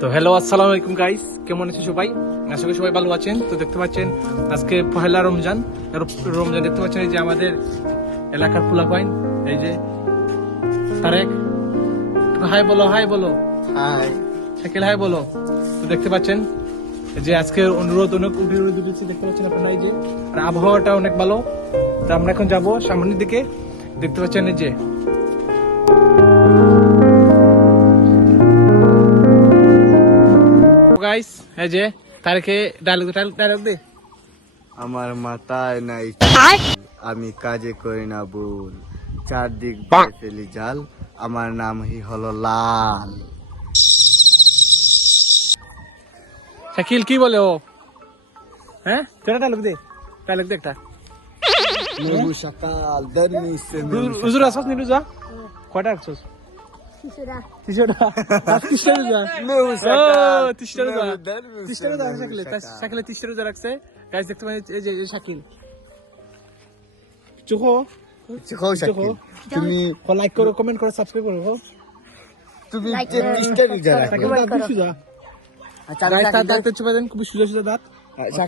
তো হ্যালো আসসালামু আলাইকুম গাইস কেমন আছে সবাই? আশা করি সবাই ভালো আছেন। তো দেখতে পাচ্ছেন আজকে পহেলা রমজান। রমজান দেখতে পাচ্ছেন এই যে আমাদের এলাকার পোলাপাইন এই যে তারেক হাই বলো হাই বলো। হাই। শাকিল হাই বলো। তো দেখতে পাচ্ছেন যে আজকে অনুরোধ অনেক উঠে দিচ্ছি দেখতে পাচ্ছেন আপনারা এই যে আর আবহাওয়াটা অনেক ভালো। তো আমরা এখন যাব সামনের দিকে। দেখতে পাচ্ছেন এই যে গাইস এই যে তারকে ডায়লগ ডায়লগ দে। আমার মাথায় নাই। আমি কাজে করি না ভুল। চারদিক ফেলি জাল। আমার নাম হি হলো লাল। শাকিল কি বলে ও? হ্যাঁ? তোরা ডায়লগ দে। ডায়লগ দে একটা। নুরু সকাল দর্মি সে নুরু উজুর আসছ নি রুজা কয়টা আসছস Tisura. তিসরা তিসরা রুজা নুরু ও সকাল তিসরা রুজা নুরু দর্মি সে তিসরা রুজা নুরু শাকিলে সকাল। শাকিলে তিসরা রুজা রাখছে গাইস দেখতে পাচ্ছেন এই যে শাকিল চোখো শিখাও শাকিল তুমি ও লাইক করো কমেন্ট করো সাবস্ক্রাইব করো তুমি Like যে করো। তিনটা নিজা রাখো শাকিল দাঁত সুজা গাইস তার দাঁত চুপা দেন খুব সুজা সুজা দাঁত আচ্ছা